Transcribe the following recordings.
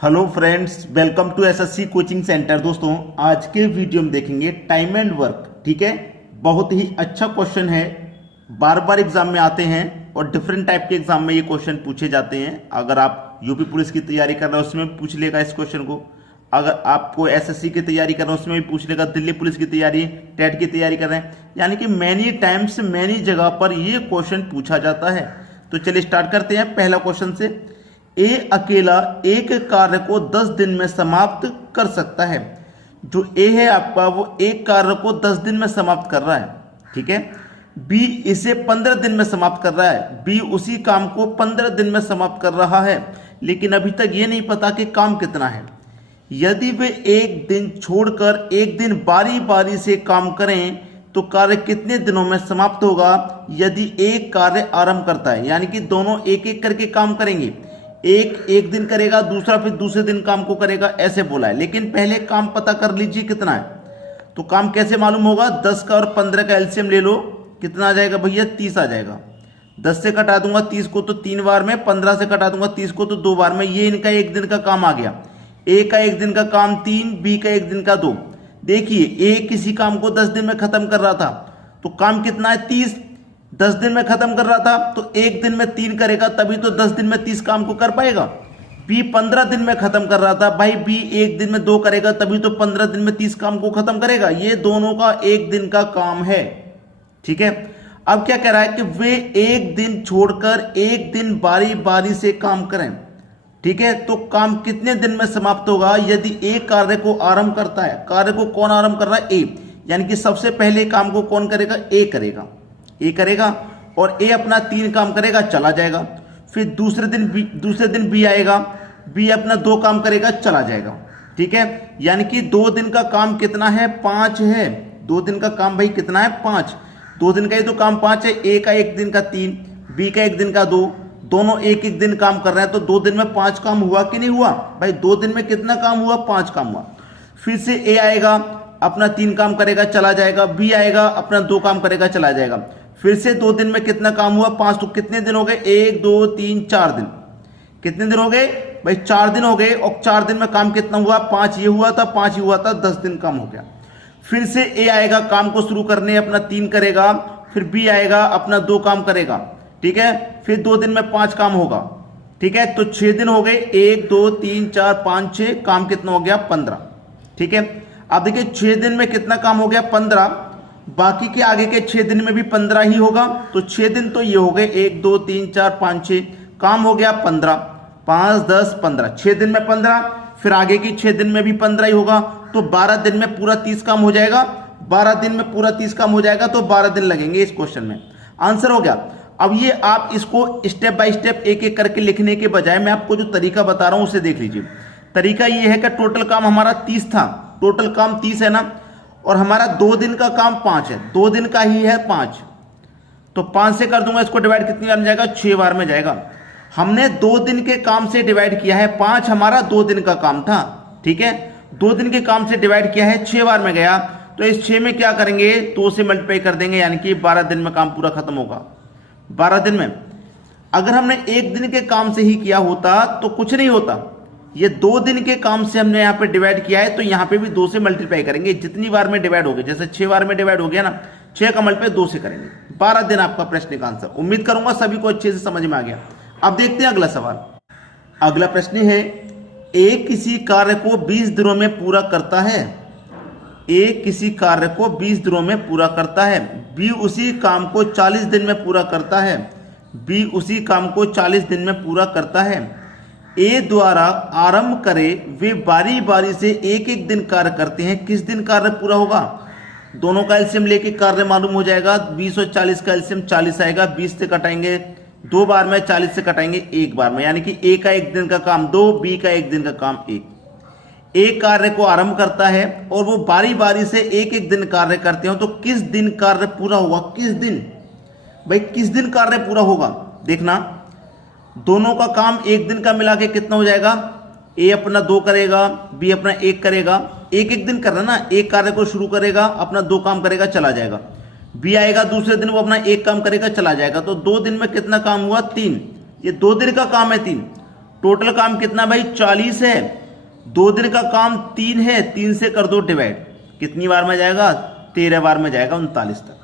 Hello friends, welcome to SSC coaching centre. दोस्तों, आज के वीडियो में देखेंगे टाइम एंड वर्क। ठीक है, बहुत ही अच्छा क्वेश्चन है, बार बार एग्जाम में आते हैं और डिफरेंट टाइप के एग्जाम में ये क्वेश्चन पूछे जाते हैं। अगर आप यूपी पुलिस की तैयारी कर रहे हो उसमें भी पूछ लेगा इस क्वेश्चन को, अगर आपको एसएससी की तैयारी कर रहे हो उसमें भी पूछ लेगा, दिल्ली पुलिस की तैयारी, टेट की तैयारी कर रहे हैं, यानी कि मैनी टाइम्स मैनी जगह पर ये क्वेश्चन पूछा जाता है। तो चलिए स्टार्ट करते हैं पहला क्वेश्चन से। ए अकेला एक कार्य को 10 दिन में समाप्त कर सकता है। जो ए है आपका, वो एक कार्य को 10 दिन में समाप्त कर रहा है। ठीक है, बी इसे 15 दिन में समाप्त कर रहा है। बी उसी काम को 15 दिन में समाप्त कर रहा है, लेकिन अभी तक ये नहीं पता कि काम कितना है। यदि वे एक दिन छोड़कर एक दिन बारी बारी से काम करें तो कार्य कितने दिनों में समाप्त होगा। यदि एक कार्य आरंभ करता है, यानी कि दोनों एक एक करके काम करेंगे, एक दिन करेगा, दूसरा फिर दूसरे दिन काम को करेगा, ऐसे बोला है। लेकिन पहले काम पता कर लीजिए कितना है। तो काम कैसे मालूम होगा? 10 का और 15 का एलसीएम ले लो, कितना आ जाएगा भैया? 30 आ जाएगा। 10 से कटा दूंगा 30 को तो 3 बार में, 15 से कटा दूंगा 30 को तो 2 बार में। ये इनका एक दिन का काम आ गया। ए का एक दिन का काम 3, बी का एक दिन का 2। देखिए, ए किसी काम को 10 दिन में खत्म कर रहा था, तो काम कितना है? 30। 10 दिन में खत्म कर रहा था तो एक दिन में 3 करेगा, तभी तो 10 दिन में 30 काम को कर पाएगा। बी 15 दिन में खत्म कर रहा था, भाई बी एक दिन में 2 करेगा, तभी तो 15 दिन में 30 काम को खत्म करेगा। ये दोनों का एक दिन का काम है। ठीक है, अब क्या कह रहा है कि वे एक दिन छोड़कर एक दिन बारी बारी से काम करें। ठीक है, तो काम कितने दिन में समाप्त होगा? यदि एक कार्य को आरंभ करता है, कार्य को कौन आरंभ कर रहा है? ए, यानी कि सबसे पहले काम को कौन करेगा? ए करेगा। ए करेगा और ए अपना 3 काम करेगा, चला जाएगा। फिर दूसरे दिन बी आएगा, बी अपना 2 काम करेगा, चला जाएगा। ठीक है, यानी कि 2 दिन का काम कितना है? 5 है। 2 दिन का काम भाई कितना है? 5। 2 दिन का ही तो काम 5 है। ए का एक दिन का 3, बी का एक दिन का 2, दोनों एक एक दिन काम कर रहे हैं, तो 2 दिन में 5 काम हुआ कि नहीं हुआ? भाई 2 दिन में कितना काम हुआ? 5 काम हुआ। फिर से ए आएगा, अपना 3 काम करेगा, चला जाएगा। बी आएगा, अपना 2 काम करेगा, चला जाएगा। फिर से 2 दिन में कितना काम हुआ? 5। तो कितने दिन हो गए? 1 2 3 4 दिन। कितने दिन हो गए भाई? 4 दिन हो गए। और 4 दिन में काम कितना हुआ? 5 ये हुआ था, 5 ये हुआ था, 10 दिन काम हो गया। फिर से ए आएगा काम को शुरू करने, अपना 3 करेगा। फिर बी आएगा, अपना 2 काम करेगा। ठीक है, फिर 2 दिन में 5 काम होगा। ठीक है, तो 6 दिन हो गए। 1 2 3 4 5 6, काम कितना हो गया? 15। ठीक है, अब देखिए 6 दिन में कितना काम हो गया? 15। बाकी के आगे के 6 दिन में भी 15 ही होगा, तो 6 दिन तो ये हो गए 1 2 3 4 5 6, काम हो गया 15। 5 10 15, 6 दिन में 15, फिर आगे की 6 दिन में भी 15 ही होगा, तो 12 दिन में पूरा 30 काम हो जाएगा। 12 दिन में पूरा 30 काम हो जाएगा, तो 12 दिन लगेंगे इस क्वेश्चन में। आंसर हो गया। अब ये आप इसको स्टेप बाय स्टेप एक एक करके लिखने के बजाय मैं आपको जो तरीका बता रहा हूं उसे देख लीजिए। तरीका ये है कि टोटल काम हमारा 30 था, टोटल काम 30 है ना, और हमारा 2 दिन का काम 5 है, 2 दिन का ही है 5, तो 5 से कर दूंगा इसको डिवाइड, कितनी बार में जाएगा? 6 बार में जाएगा। हमने 2 दिन के काम से डिवाइड किया है, 5 हमारा 2 दिन का काम था। ठीक है, 2 दिन के काम से डिवाइड किया है, 6 बार में गया, तो इस 6 में क्या करेंगे? 2 से मल्टीप्लाई कर देंगे, यानी कि 12 दिन में काम पूरा खत्म होगा। 12 दिन में अगर हमने 1 दिन के काम से ही किया होता तो कुछ नहीं होता। ये 2 दिन के काम से हमने यहाँ पे डिवाइड किया है, तो यहाँ पे भी 2 से मल्टीप्लाई करेंगे, जितनी बार में डिवाइड हो गया। जैसे 6 बार में डिवाइड हो गया ना, 6 का मल्टीप्लाई 2 से करेंगे। 12 दिन आपका प्रश्न का आंसर। उम्मीद करूंगा सभी को अच्छे से समझ में आ गया। अब देखते हैं अगला सवाल। अगला प्रश्न है, ए किसी कार्य को 20 दिनों में पूरा करता है। ए किसी कार्य को 20 दिनों में पूरा करता है। बी उसी काम को 40 दिन में पूरा करता है। बी उसी काम को 40 दिन में पूरा करता है। ए द्वारा आरंभ करे, वे बारी बारी से एक एक दिन कार्य करते हैं, किस दिन कार्य पूरा होगा? दोनों का एलसीएम लेके कार्य मालूम हो जाएगा। 20 और 40 का एलसीएम 40 आएगा। 20 से कटाएंगे 2 बार में, 40 से कटाएंगे 1 बार में, यानी कि ए का एक दिन का काम 2, बी का एक दिन का काम 1। एक कार्य को आरंभ करता है और वो बारी बारी से एक एक दिन कार्य करते हो, तो किस दिन कार्य पूरा होगा? किस दिन भाई, किस दिन कार्य पूरा होगा? देखना, दोनों का काम एक दिन का मिला के कितना हो जाएगा? ए अपना 2 करेगा, बी अपना 1 करेगा, एक एक दिन कर रहा ना। एक कार्य को शुरू करेगा, अपना 2 काम करेगा, चला जाएगा। बी आएगा दूसरे दिन, वो अपना 1 काम करेगा, चला जाएगा। तो 2 दिन में कितना काम हुआ? 3। ये 2 दिन का काम है 3। टोटल काम कितना भाई 40 है, 2 दिन का काम 3 है, 3 से कर दो डिवाइड, कितनी बार में जाएगा 13 बार में जाएगा 39 तक,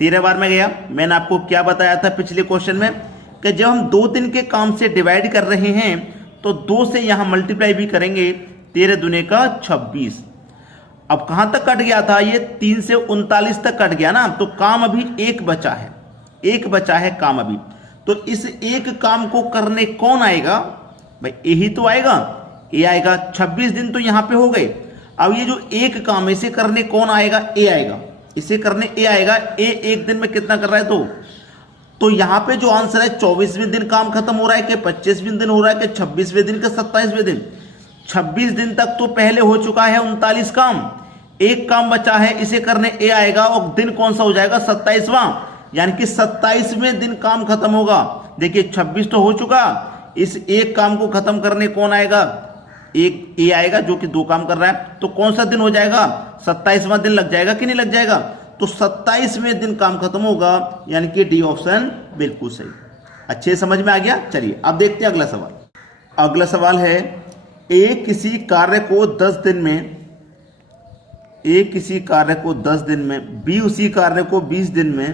13 बार में गया। मैंने आपको क्या बताया था पिछले क्वेश्चन में कि जब हम 2 दिन के काम से डिवाइड कर रहे हैं तो 2 से यहां मल्टीप्लाई भी करेंगे, 13 दूने का 26। अब कहां तक कट गया था ये 3 से 39 तक कट गया ना, तो काम अभी एक बचा है, एक बचा है काम अभी। तो इस एक काम को करने कौन आएगा भाई, यही तो आएगा, ए आएगा। 26 दिन तो यहां पे हो गए। अब ये जो एक काम है इसे करने कौन आएगा, ए आएगा, इसे करने ए आएगा। ए एक दिन में कितना कर रहा है तो यहां पे जो आंसर है 24वें दिन काम खत्म हो रहा है कि 25वें दिन हो रहा है कि 26वें दिन के 27वें दिन। 26 दिन तक तो पहले हो चुका है 39 काम, एक काम बचा है, इसे करने ए आएगा और दिन कौन सा हो जाएगा 27वां, यानी कि 27वें दिन काम खत्म होगा। देखिए 26 तो हो चुका, इस एक काम को खत्म करने कौन आएगा, एक ए आएगा जो कि 2 काम कर रहा है, तो कौन सा दिन हो जाएगा 27वां दिन लग जाएगा कि नहीं लग जाएगा, तो 27वें दिन काम खत्म होगा, यानी कि डी ऑप्शन बिल्कुल सही। अच्छे समझ में आ गया। चलिए अब देखते हैं अगला सवाल। अगला सवाल है ए किसी कार्य को 10 दिन में, ए किसी कार्य को 10 दिन में, बी उसी कार्य को 20 दिन में,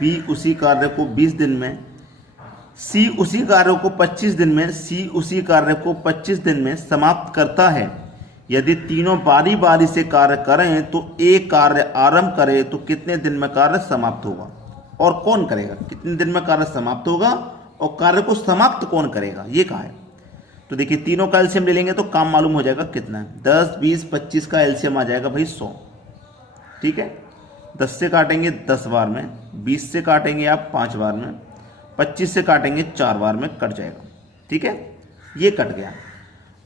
बी उसी कार्य को 20 दिन में, सी उसी कार्य को 25 दिन में, सी उसी कार्य को 25 दिन में समाप्त करता है। यदि तीनों बारी बारी से कार्य करें तो एक कार्य आरंभ करे तो कितने दिन में कार्य समाप्त होगा, और कौन करेगा, कितने दिन में कार्य समाप्त होगा और कार्य को समाप्त कौन करेगा, ये कहा है। तो देखिए तीनों का एलसीएम ले लेंगे तो काम मालूम हो जाएगा कितना है, 10 20 25 का एलसीएम आ जाएगा भाई 100। ठीक है, 10 से काटेंगे 10 बार में, 20 से काटेंगे आप 5 बार में, 25 से काटेंगे 4 बार में, कट जाएगा। ठीक है, ये कट गया।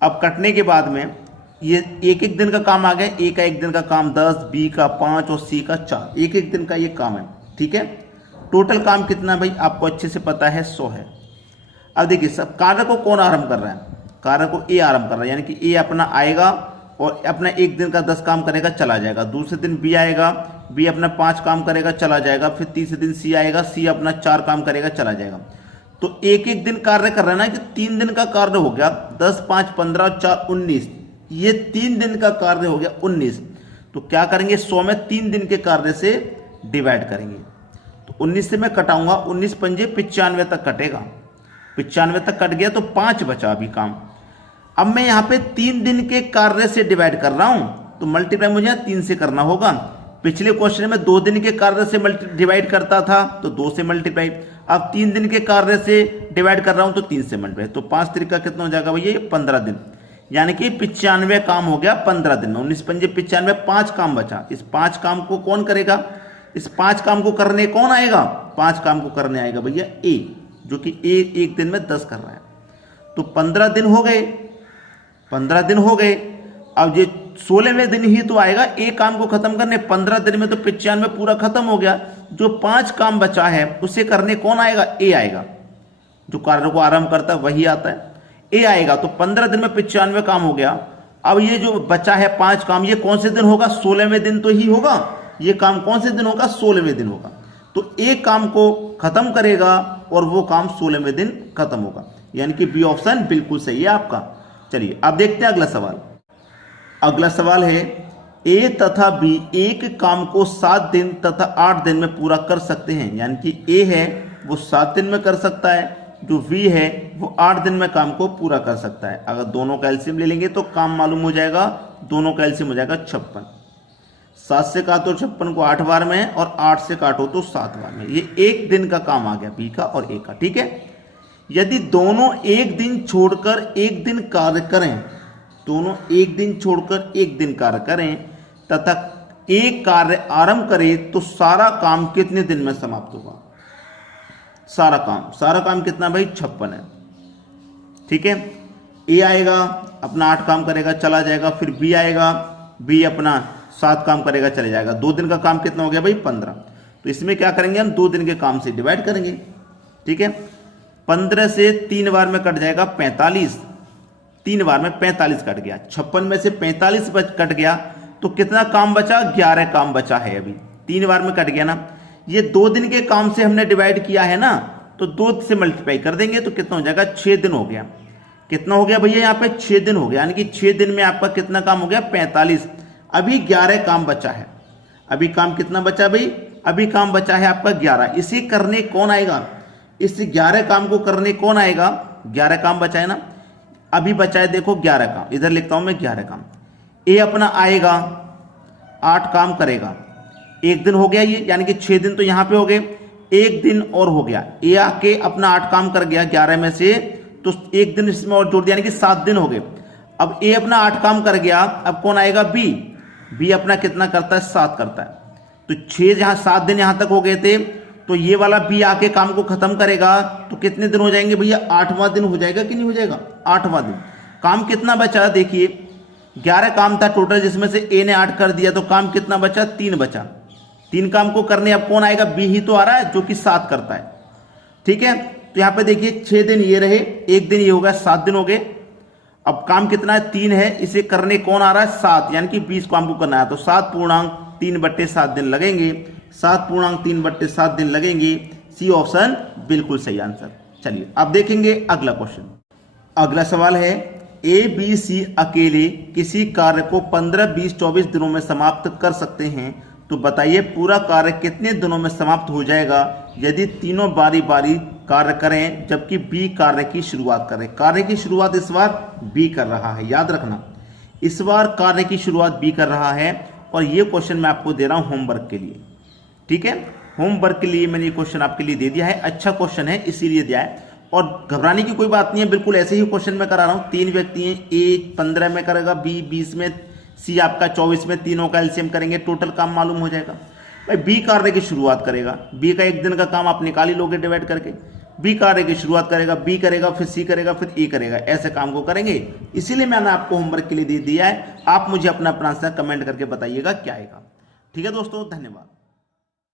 अब कटने के बाद में ये एक एक दिन का काम आ गया, ए का एक दिन का काम 10, बी का 5 और सी का 4, एक एक दिन का ये काम है। ठीक है, टोटल काम कितना भाई आपको अच्छे से पता है 100 है। अब देखिए सब कार्य को कौन आरंभ कर रहा है, कार्य को ए आरंभ कर रहा है, यानी कि ए अपना आएगा और अपना एक दिन का 10 काम करेगा चला जाएगा, दूसरे दिन बी आएगा, बी अपना 5 काम करेगा चला जाएगा, फिर तीसरे दिन सी आएगा, सी अपना 4 काम करेगा चला जाएगा। तो एक एक दिन कार्य कर रहा है ना, कि 3 दिन का कार्य हो गया 10 5 15 4 19, ये 3 दिन का कार्य हो गया 19। तो क्या करेंगे 100 में 3 दिन के कार्य से डिवाइड करेंगे, तो 19 से मैं कटाऊंगा, 19 पंजे 95 तक कटेगा, 95 तक कट गया तो 5 बचा अभी काम। अब मैं यहाँ पे 3 दिन के कार्य से डिवाइड कर रहा हूं तो मल्टीप्लाई मुझे 3 से करना होगा। पिछले क्वेश्चन में 2 दिन के कार्य से डिवाइड करता था तो 2 से मल्टीप्लाई, अब 3 दिन के कार्य से डिवाइड कर रहा हूं तो 3 से मल्टीप्लाई, तो 5 तरीका कितना हो जाएगा भैया 15 दिन, यानी कि 95 काम हो गया 15 दिन में। 19 पंजे 95, 5 काम बचा, इस 5 काम को कौन करेगा, इस 5 काम को करने कौन आएगा, 5 काम को करने आएगा भैया ए, जो कि ए एक दिन में 10 कर रहा है। तो 15 दिन हो गए, 15 दिन हो गए। अब ये 16वें दिन ही तो आएगा एक काम को खत्म करने, 15 दिन में तो 95 पूरा खत्म हो गया, जो 5 काम बचा है उसे करने कौन आएगा, ए आएगा, जो कार्य को आरंभ करता है वही आता है, ए आएगा। तो 15 दिन में 95 काम हो गया। अब ये जो बचा है 5 काम, ये कौन से दिन होगा, 16वें दिन तो ही होगा, ये काम कौन से दिन होगा, 16वें दिन होगा। तो एक काम को खत्म करेगा और वो काम 16वें दिन खत्म होगा, यानी कि बी ऑप्शन बिल्कुल सही है आपका। चलिए अब देखते हैं अगला सवाल। अगला सवाल है ए तथा बी एक काम को 7 दिन तथा 8 दिन में पूरा कर सकते हैं, यानी कि ए है वो 7 दिन में कर सकता है, जो बी है वो 8 दिन में काम को पूरा कर सकता है। अगर दोनों का एलसीएम ले लेंगे तो काम मालूम हो जाएगा, दोनों का एलसीएम हो जाएगा 56। 7 से काटो 56 को 8 बार में और 8 से काटो तो 7 बार में, ये एक दिन का काम आ गया बी का और ए का। ठीक है, यदि दोनों एक दिन छोड़कर एक दिन कार्य करें, दोनों एक दिन छोड़कर एक दिन कार्य करें तथा एक कार्य आरंभ करें तो सारा काम कितने दिन में समाप्त होगा, सारा काम कितना भाई 56 है। ठीक है, ए आएगा अपना 8 काम करेगा चला जाएगा, फिर बी आएगा, बी अपना 7 काम करेगा चले जाएगा, 2 दिन का काम कितना हो गया भाई 15। तो इसमें क्या करेंगे हम 2 दिन के काम से डिवाइड करेंगे। ठीक है, 15 से 3 बार में कट जाएगा 45, 3 बार में 45 कट गया, 56 में से 45 कट गया तो कितना काम बचा, 11 काम बचा है अभी, 3 बार में कट गया ना। ये 2 दिन के काम से हमने डिवाइड किया है ना, तो 2 से मल्टीप्लाई कर देंगे तो कितना हो जाएगा 6 दिन हो गया, कितना हो गया भैया, यहाँ पे 6 दिन हो गया, यानी कि 6 दिन में आपका कितना काम हो गया, 45। अभी 11 काम बचा है। अभी काम कितना बचा भाई, अभी काम बचा है आपका 11। इसे करने कौन आएगा, इस 11 काम को करने कौन आएगा, 11 काम बचा है ना, अभी बचा है देखो 11 काम, इधर लिखता हूं मैं 11 काम। ए अपना आएगा 8 काम करेगा, 1 दिन हो गया ये, यानी कि 6 दिन तो यहां पे हो गए, 1 दिन और हो गया। ए आके अपना 8 काम कर गया 11 में से, तो 1 दिन इसमें और जोड़ दिया, यानी कि 7 दिन हो गए। अब ए अपना 8 काम कर गया, अब कौन आएगा, बी। बी अपना कितना करता है, 7 करता है। तो 6 जहां 7 दिन यहां तक हो गए थे, तो ये वाला बी आके काम को खत्म करेगा, तो कितने दिन हो जाएंगे भैया, 8वां दिन हो जाएगा कि नहीं हो जाएगा, 8वां दिन। काम कितना बचा, देखिए 11 काम था टोटल, जिसमें से ए ने 8 कर दिया, तो काम कितना बचा, 3 बचा। 3 काम को करने अब कौन आएगा, बी ही तो आ रहा है जो कि 7 करता है। ठीक है, तो यहां पे देखिए 6 दिन ये रहे, 1 दिन ये हो गया, 7 दिन हो गए। अब काम कितना है, 3 है, इसे करने कौन आ रहा है, 7, यानी कि 20 काम को करना है, तो 7.3/7 दिन लगेंगे, 7.3/7 दिन लगेंगे। सी ऑप्शन बिल्कुल सही आंसर। चलिए अब देखेंगे अगला क्वेश्चन। अगला सवाल है, ए बी सी अकेले किसी कार्य को 15, 20, 24 दिनों में समाप्त कर सकते हैं, तो बताइए पूरा कार्य कितने दिनों में समाप्त हो जाएगा यदि तीनों बारी बारी कार्य करें, जबकि बी कार्य की शुरुआत करें। कार्य की शुरुआत इस बार बी कर रहा है, याद रखना, इस बार कार्य की शुरुआत बी कर रहा है। और ये क्वेश्चन मैं आपको दे रहा हूं होमवर्क के लिए, ठीक है, होमवर्क के लिए मैंने ये क्वेश्चन आपके लिए दे दिया है। अच्छा क्वेश्चन है इसीलिए दिया है, और घबराने की कोई बात नहीं है, बिल्कुल ऐसे ही क्वेश्चन मैं करा रहा हूं। 3 व्यक्ति हैं, ए 15 में करेगा, बी 20 में, सी आपका 24 में, तीनों का एलसीएम करेंगे, टोटल काम मालूम हो जाएगा। भाई बी कार्य की शुरुआत करेगा, बी का 1 दिन का काम आप निकाल ही लोगे डिवाइड करके। बी कार्य की शुरुआत करेगा, बी करेगा, फिर सी करेगा, फिर ए करेगा, ऐसे काम को करेंगे। इसीलिए मैंने आपको होमवर्क के लिए दे दिया है। आप मुझे अपना आंसर कमेंट करके बताइएगा क्या आएगा। ठीक है दोस्तों, धन्यवाद।